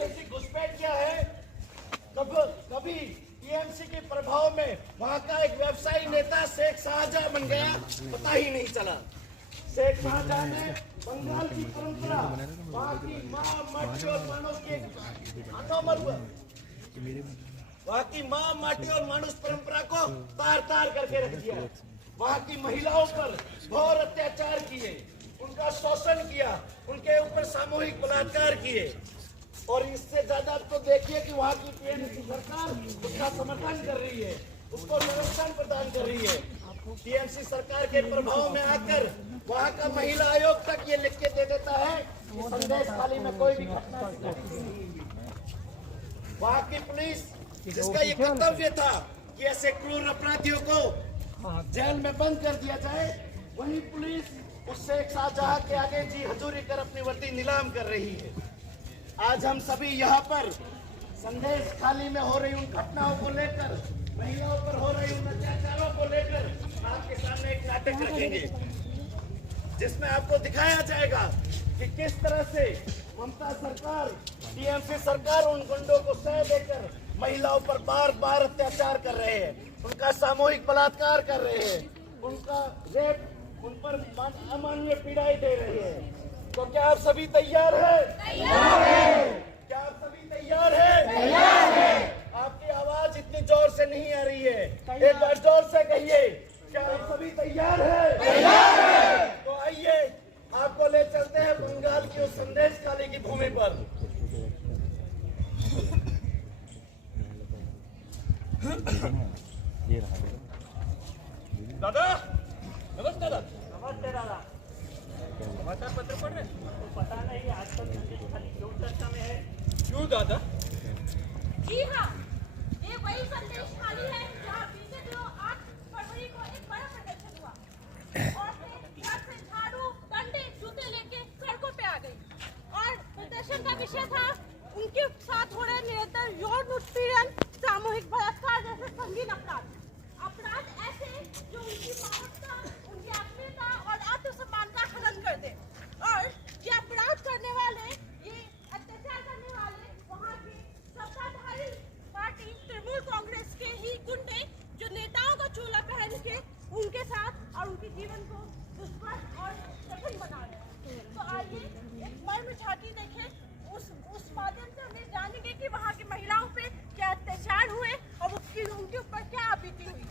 ऐसी घुसपैठ किया है। कभी टीएमसी के प्रभाव में वहां का एक व्यवसायी नेता शेख शाहजहां बन गया, पता ही नहीं चला। शेख शाहजहां ने बंगाल की परंपरा, वहां की माँ माटी और मानुष के वहां की माँ माटी और मानुष परंपरा को तार तार करके रख दिया। वहां की महिलाओं पर घोर अत्याचार किए, उनका शोषण किया, उनके ऊपर सामूहिक बलात्कार किए। और इससे ज्यादा तो देखिए कि वहाँ की टीएमसी सरकार उसका समर्थन कर रही है, उसको संरक्षण प्रदान कर रही है। टीएमसी सरकार के प्रभाव में आकर वहाँ का महिला आयोग तक ये लिख के दे देता है कि संदेश खाली में कोई भी घटना नहीं। वहाँ की पुलिस, जिसका ये कर्तव्य था कि ऐसे क्रूर अपराधियों को जेल में बंद कर दिया जाए, वही पुलिस उस शेख शाहजहां के आगे जी हजूरी कर अपनी वर्दी नीलाम कर रही है। आज हम सभी यहाँ पर संदेश खाली में हो रही उन घटनाओं को लेकर, महिलाओं पर हो रही उन अत्याचारों को लेकर आपके सामने एक नाटक रखेंगे, जिसमें आपको दिखाया जाएगा कि किस तरह से ममता सरकार, टीएमसी सरकार उन गुंडों को सह देकर महिलाओं पर बार बार अत्याचार कर रहे हैं, उनका सामूहिक बलात्कार कर रहे हैं, उनका रेप, उन पर अमानवीय पीड़ाएं दे रहे हैं। तो क्या आप सभी तैयार हैं? तैयार हैं। क्या आप सभी तैयार हैं? तैयार हैं। आपकी आवाज इतनी जोर से नहीं आ रही है, एक बार जोर से कहिए, क्या आप सभी तैयार हैं? तैयार हैं। तो आइए आपको ले चलते हैं बंगाल की उस संदेश खाली की भूमि पर। दादा नमस्ते। दादा नमस्ते। दादा समाचार पत्र पढ़ रहे? तो पता नहीं आजकल खाली क्यों चर्चा में है। क्यों दादा? जी हाँ, ये वही संदेश खाली है जहाँ बीते दिनों 8 फरवरी को एक बड़ा प्रदर्शन हुआ और घर से झाड़ू, डंडे, जूते लेके सड़कों पे आ गई और प्रदर्शन का विषय था उनके साथ हो रहे निरंतर यौन उत्पीड़न, सामूहिक बलात्कार जैसे संगीन अपराध ऐसे जो उनकी मानवता, उनकी आत्मीयता और आत्मसम्मान का हनन कर दे। और ये अपराध करने वाले, ये अत्याचार करने वाले वहाँ की सत्ताधारी पार्टी तृणमूल कांग्रेस के ही गुंडे, जो नेताओं का चोला पहन के उनके साथ और उनके जीवन को दुष्कर और कठिन बना रहे। तो आइए एक मर्म झांकी देखें, उस माध्यम से हमें जानेंगे कि वहाँ की महिलाओं पे क्या अत्याचार हुए और उनके ऊपर क्या बीती हुई।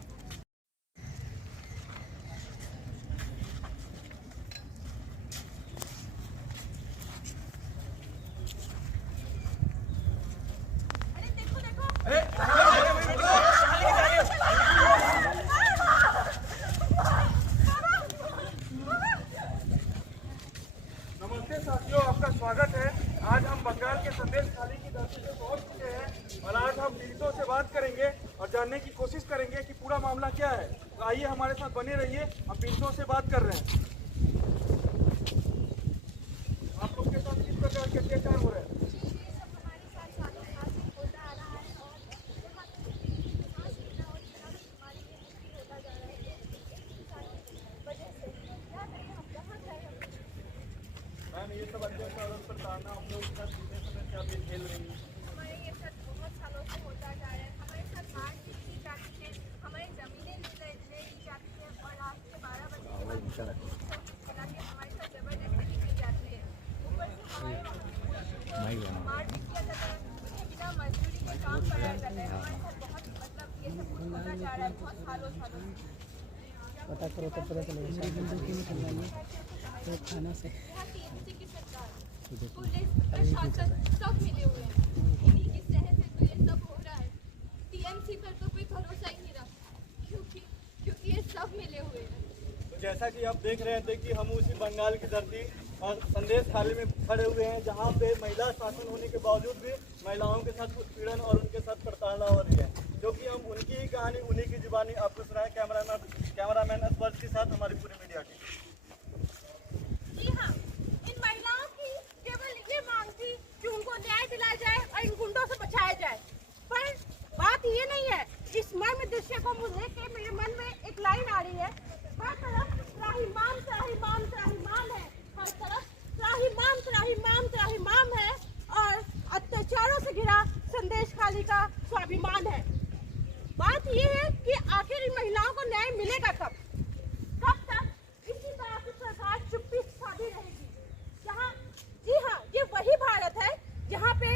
नमस्ते साथियों, आपका स्वागत है। आज हम बंगाल के संदेश खाली की धरती पे पहुंच चुके हैं और आज हम पीड़ितों से बात करेंगे और जानने की कोशिश करेंगे कि पूरा मामला क्या है। तो आइए हमारे साथ बने रहिए, हम पीड़ितों से बात कर रहे हैं। आप लोग के साथ किस प्रकार के अत्याचार हो रहे हैं? ये सब अत्याचार पर ताना आप लोग के साथ कितने समय से आप ये झेल रही हैं? हमारे ये साथ बहुत सालों से होता जा रहा है। हमारे साथ मारपीट की जाती है, हमारी जमीनें ले ली जाती है और रात के 12 बजे के बाद हमारे साथ जबरदस्ती की जाती है। ऊपर से हमारे मारपीट किया जाता है, उन्हें बिना मजदूरी के काम कराया जाता है। हमारे साथ बहुत मतलब ये सब कुछ होता जा रहा है बहुत सालों से। पता करो तो पता चलेगा खाना से पुलिस प्रशासन सब मिले हुए हैं, इन्हीं की सह से तो ये सब हो रहा है। टीएमसी पर तो कोई भरोसा ही नहीं रहा, क्योंकि ये सब मिले हुए हैं। तो जैसा कि आप देख रहे थे कि हम उसी बंगाल की धरती और संदेश खाली में खड़े हुए हैं, जहां पे महिला शासन होने के बावजूद भी महिलाओं के साथ उत्पीड़न और उनके साथ प्रताड़ना हो रही है, जो कि हम उनकी ही कहानी उन्हीं की जुबानी आपको सुनाए। कैमरामैन स्पर्श के साथ हमारी पूरी मीडिया की। जी हाँ, इन महिलाओं की केवल ये मांग थी कि उनको न्याय दिलाया जाए और इन गुंडों से बचाया जाए, पर बात ये नहीं है। इस मर्म दृश्य को मुझे के मेरे मन में एक लाइन आ रही है, हर तरफ त्राहिमाम त्राहिमाम त्राहिमाम है, हर तरफ त्राहिमाम त्राहिमाम त्राहिमाम है और अत्याचार अभिमान है। बात ये है कि आखिर इन महिलाओं को न्याय मिलेगा कब तक इसी तरह की सरकार चुप्पी साधी रहेगी। जहाँ जी हाँ, ये वही भारत है जहाँ पे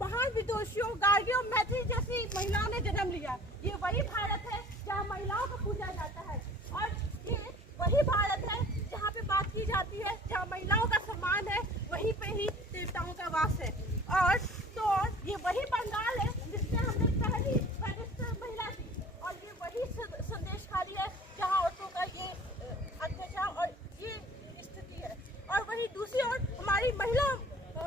महान विदुषियों, गार्गियों, मैत्री जैसी महिलाओं ने जन्म लिया। ये वही भारत है जहाँ महिलाओं को पूजा जाता है, और ये वही भारत है जहाँ पे बात की जाती है, जहाँ महिलाओं का सम्मान है, वहीं पे ही देवताओं का वास है। और तो ये वही बंगाल है जिसमें हमने पहली महिला थी, और ये वही संदेशकारी है जहाँ औरतों का ये अत्याचार और ये स्थिति है। और वही दूसरी ओर हमारी महिला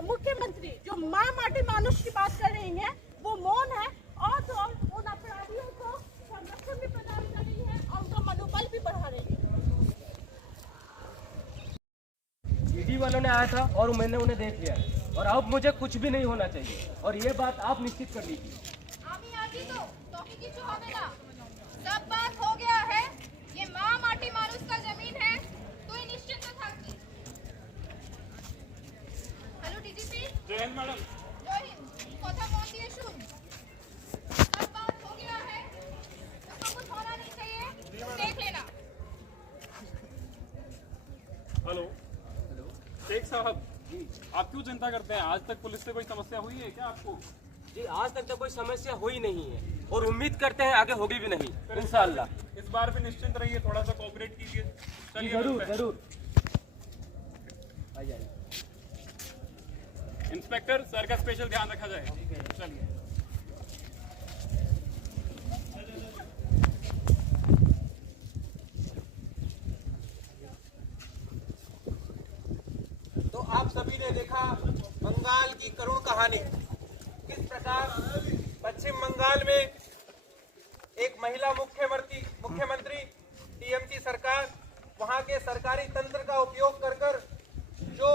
मुख्यमंत्री जो माँ माटी मानुष की बात कर रही है, वो मौन है, और तो और उन अपराधियों को संरक्षण भी प्रदान कर रही है और उनका मनोबल भी बढ़ा रही है। ईडी वालों ने आया था और मैंने उन्हें देख लिया है, और अब मुझे कुछ भी नहीं होना चाहिए, और ये बात आप निश्चित कर लीजिए। सब बात हो गया है। ये माँ माटी मानुष का जमीन है, तो ये निश्चिंत থাকবি। Hello DGP. जय हिंद मैडम। जय हिंद। কথা মন দিয়ে শুন। सब बात हो गया है, तो कुछ होना नहीं चाहिए, देख लेना। हेलो शेख साहब, आप क्यों चिंता करते हैं? आज तक पुलिस से कोई समस्या हुई है क्या आपको? जी, आज तक तो कोई समस्या हुई नहीं है, और उम्मीद करते हैं आगे होगी भी नहीं, इंशाअल्लाह। इस बार भी निश्चिंत रहिए, थोड़ा सा कोऑपरेट कीजिए। चलिए जरूर जरूर। इंस्पेक्टर सर का स्पेशल ध्यान रखा जाए। चलिए। तो आप सभी ने देखा बंगाल की करुण कहानी, किस प्रकार पश्चिम बंगाल में एक महिला मुख्यमंत्री टीएमसी सरकार वहां के सरकारी तंत्र का उपयोग कर जो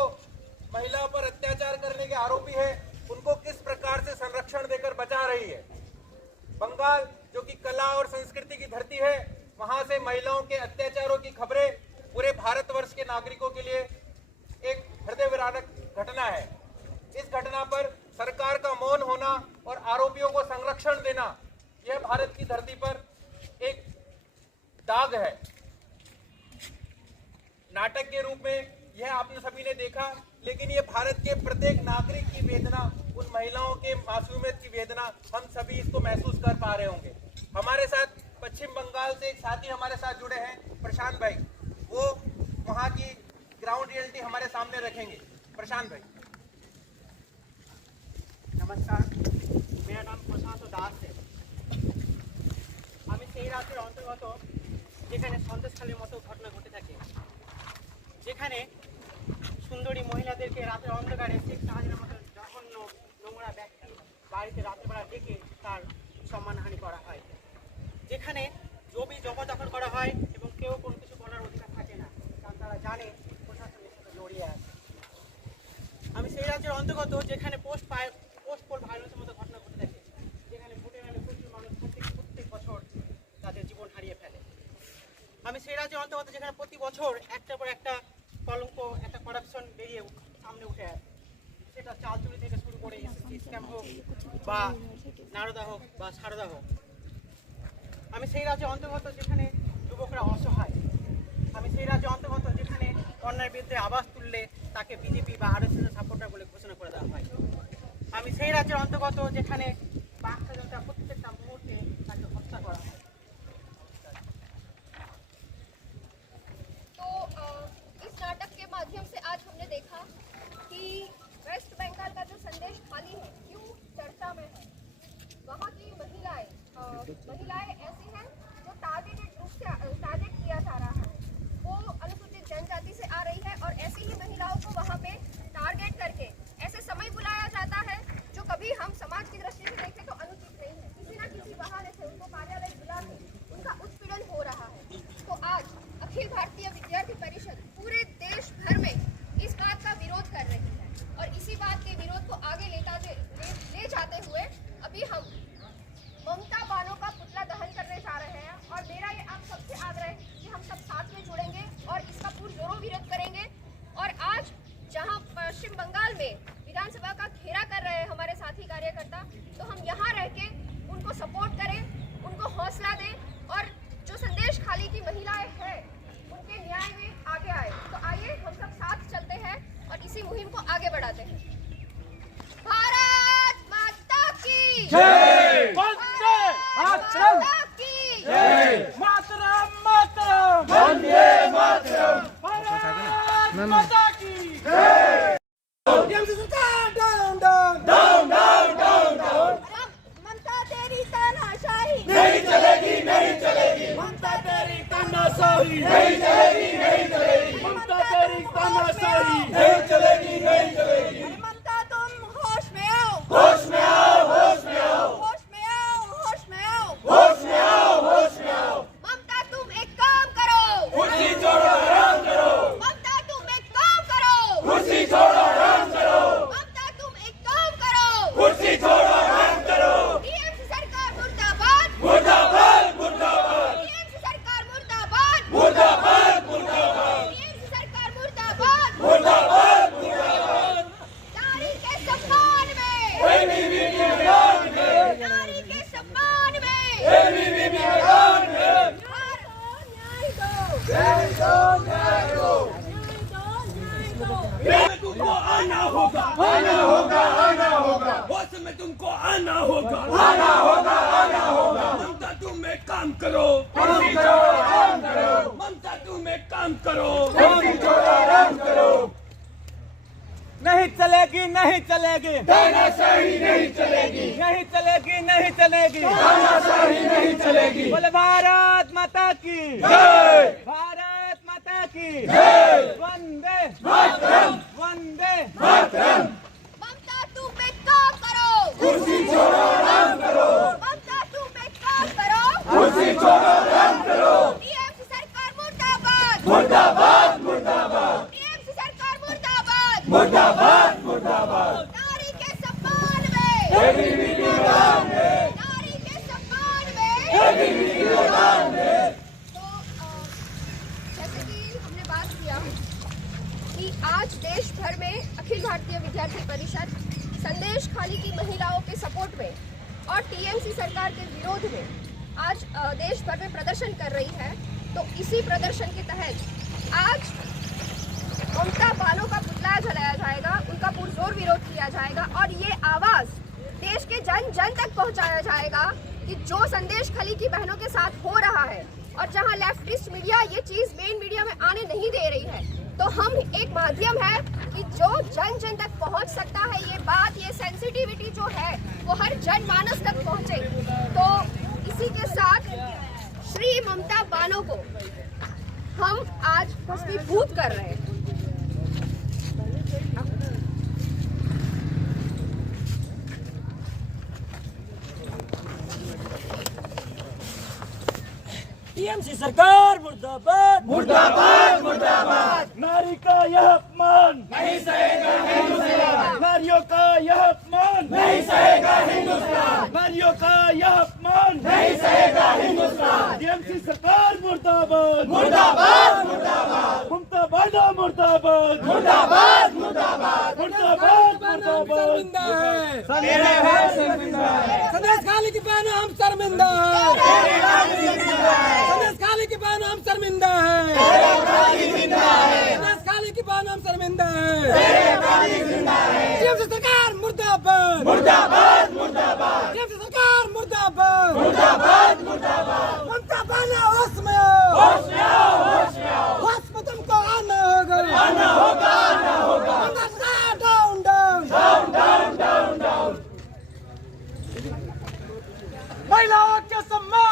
महिलाओं पर अत्याचार करने के आरोपी है उनको किस प्रकार से संरक्षण देकर बचा रही है। बंगाल जो कि कला और संस्कृति की धरती है, वहां से महिलाओं के अत्याचारों की खबरें पूरे भारतवर्ष के नागरिकों के लिए एक हृदय विदारक घटना है। इस घटना पर सरकार का मौन होना और आरोपियों को संरक्षण देना, यह भारत की धरती पर एक दाग है। नाटक के रूप में यह आपने सभी ने देखा, लेकिन ये भारत के प्रत्येक नागरिक की वेदना, उन महिलाओं के मासूमियत की वेदना, हम सभी इसको महसूस कर पा रहे होंगे। हमारे साथ पश्चिम बंगाल से एक साथी हमारे साथ जुड़े हैं, प्रशांत भाई। वो वहाँ की ग्राउंड रियलिटी हमारे सामने रखेंगे। प्रशांत भाई। नमस्कार, मेरा नाम प्रशांत दास है। আমি সেই রাতের অন্তর্গত যেখানে সন্দেশখালীর মতো ঘটনা ঘটে থাকে, যেখানে সুন্দরী মহিলাদেরকে রাতের অন্ধকারে শেখ শাহজাহানের মতো জঘন্য নোংরা ব্যক্তি বাড়িতে রাতেরবেলা ডেকে তার সম্মানহানি করা হয়, যেখানে জমি জবরদখল করা হয় এবং কেউ কোনো কিছু বলার অধিকার থাকে না, কারণ তারা জানে প্রশাসনের সাথে জড়িয়ে আছে। আমি সেই রাজ্যের অন্তর্গত যেখানে পোস্ট পোল ভায়োলেন্সের মতো ঘটনা ঘটে থাকে, যেখানে ভোটের নামে প্রচুর মানুষ প্রত্যেক বছর তাদের জীবন হারিয়ে ফেলে। আমি সেই রাজ্যের অন্তর্গত যেখানে প্রতি বছর একটার পর একটা কলঙ্ক, একটা করাপশন বেরিয়ে সামনে উঠে আসে, সেটা চাল চুরি থেকে শুরু করে এসএসসি স্ক্যাম হোক বা নারদা হোক বা সারদা হোক। আমি সেই রাজ্যের অন্তর্গত যেখানে যুবকরা অসহায়। আমি সেই রাজ্যের অন্তর্গত যেখানে অন্যায়ের বিরুদ্ধে আওয়াজ তুললে তাকে বিজেপি বা আরএসএস সাপোর্টার বলে ঘোষণা করে দেওয়া হয়। আমি সেই রাজ্যের অন্তর্গত যেখানে বাক স্বাধীনতা প্রত্যেকটা মুহূর্তে তাকে হত্যা করা হয়। तो इस नाटक के माध्यम से आज हमने देखा कि वेस्ट बंगाल का जो संदेश खाली है क्यों चर्चा में है। वहाँ की महिलाएं ऐसी हैं जो टारगेटेड रूप से टारगेट किया जा रहा है। वो अनुसूचित जनजाति से आ रही है और ऐसी ही महिलाओं को वहाँ पे टारगेट करके ऐसे समय बुलाया जाता है जो कभी हम समाज की दृष्टि से देखें तो अनुचित नहीं है। किसी न किसी बहाने से उनको कार्यालय बुला के उनका उत्पीड़न हो रहा है। तो आज अखिल भारतीय विद्यार्थी परिषद पूरे देश भर में इस बात का विरोध कर रही है, और इसी बात के विरोध को आगे ले जाते हुए अभी हम ममता बानो का पुतला दहन करने जा रहे हैं। और मेरा ये आप सबसे आग्रह है कि हम सब साथ में जुड़ेंगे और इसका पुरजोरों विरोध करेंगे। और आज जहां पश्चिम बंगाल में विधानसभा का घेरा कर रहे हैं हमारे साथी कार्यकर्ता, तो हम यहाँ रह के उनको जय, वंदे मातरम की जय, मातरम मातरम वंदे मातरम, भारत माता की जय। टीएमसी सरकार down down down down down down, Mamata तेरी तानाशाही नहीं चलेगी नहीं चलेगी, ममता तेरी तानाशाही नहीं चलेगी नहीं चलेगी, ममता तेरी तानाशाही नहीं चलेगी नहीं चलेगी। ममता तुम होश में आओ होश में आओ होश में आओ, होश में आओ होश में आओ होश में आओ होश में आओ, ममता तुम एक काम करो कुर्सी छोड़ो आराम करो, ममता तुम एक काम करो कुर्सी छोड़ो आराम करो, ममता तुम एक काम करो कुर्सी छोड़ो आराम करो। टीएमसी सरकार मुर्दाबाद मुर्दाबाद मुर्दाबाद, टीएमसी सरकार मुर्दाबाद मुर्दाबाद मुर्दाबाद, टीएमसी सरकार मुर्दाबाद मुर्दाबाद मुर्दाबाद। नारी के सम्मान में एबीवीपी मैदान में, नारी के सम्मान में एबीवीपी मैदान में, न्याय दो न्याय दो न्याय दो, न्याय दो न्याय दो में तुमको आना होगा आना होगा आना होगा, होश में तुमको आना होगा आना होगा आना होगा। ममता तुम एक काम करो, कुर्सी छोड़ो आराम करो, ममता तुम एक काम करो, कुर्सी छोड़ो आराम करो। नहीं चलेगी नहीं चलेगी तानाशाही नहीं चलेगी, नहीं चलेगी नहीं चलेगी तानाशाही नहीं चलेगी। बोले भारत माता की जय, भारत माता की जय, वंदे मातरम वंदे मातरम, ममता तुम एक काम करो कुर्सी छोड़ो आराम करो, ममता तुम एक काम करो कुर्सी छोड़ो आराम करो। टीएमसी सरकार मुर्दाबाद मुर्दाबाद मुर्दाबाद, टीएमसी सरकार मुर्दाबाद मुर्दाबाद मुर्दाबाद, नारी के सम्मान में एबीवीपी मैदान में, नारी के सम्मान में एबीवीपी मैदान में। तो जैसे कि हमने बात किया कि आज देश भर में अखिल भारतीय विद्यार्थी परिषद संदेश खाली की महिलाओं के सपोर्ट में और टीएमसी सरकार के विरोध में आज देश भर में प्रदर्शन कर रही है। तो इसी प्रदर्शन के तहत आज ममता बालों का पुतला जलाया जाएगा, उनका पुरजोर विरोध किया जाएगा और ये आवाज देश के जन जन तक पहुंचाया जाएगा कि जो संदेश खली की बहनों के साथ हो रहा है और जहां लेफ्टिस्ट मीडिया ये चीज मेन मीडिया में आने नहीं दे रही है, तो हम एक माध्यम है कि जो जन जन तक पहुंच सकता है ये बात, ये सेंसिटिविटी जो है वो हर जनमानस तक पहुंचे। तो इसी के साथ श्री ममता बानो को हम आज भस्मीभूत कर रहे हैं। टीएमसी सरकार मुर्दाबाद मुर्दाबाद मुर्दाबाद, नारी का यह अपमान नहीं सहेगा हिंदुस्तान, नारियों का यह अपमान नहीं सहेगा हिंदुस्तान, नारियों का यह अपमान नहीं सहेगा हिंदुस्तान। टीएमसी सरकार मुर्दाबाद मुर्दाबाद मुर्दाबाद, ममता बानो मुर्दाबाद मुर्दाबाद मुर्दाबाद, मुर्दाबाद मुर्दाबाद संदेश खाली की बहन हम शर्मिंदा है, संदेश खाली की बहन हम शर्मिंदा है, संदेश खाली की बहन हम शर्मिंदा है। टीएमसी सरकार मुर्दाबाद मुर्दाबाद मुर्दाबाद, टीएमसी सरकार मुर्दाबाद मुर्दाबाद मुर्दाबाद। ममता बानो होश में आओ, होश में आओ होश में आओ, होश में तुमको आना होगा, आना होगा आना होगा। ममता सरकार down down down down down down, महिलाओं के सम्मान